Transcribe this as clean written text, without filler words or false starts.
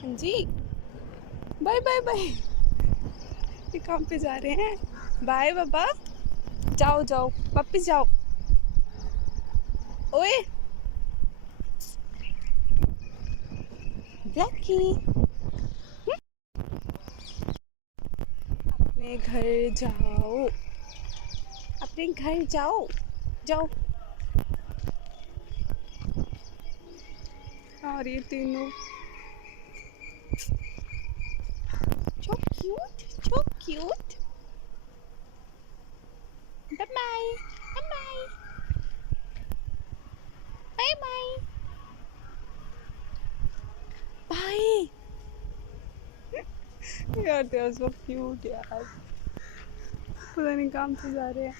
हाँ जी, bye bye bye. ये काम पे जा रहे हैं। बाय बाबा। जाओ जाओ वापिस जाओ। ओए ब्लैकी, अपने घर जाओ, अपने घर जाओ, जाओ। और ये तीनों so cute, so cute. Bye bye, bye bye, bye bye, bye. यार they are so cute यार, पता नहीं काम से जा रहे हैं।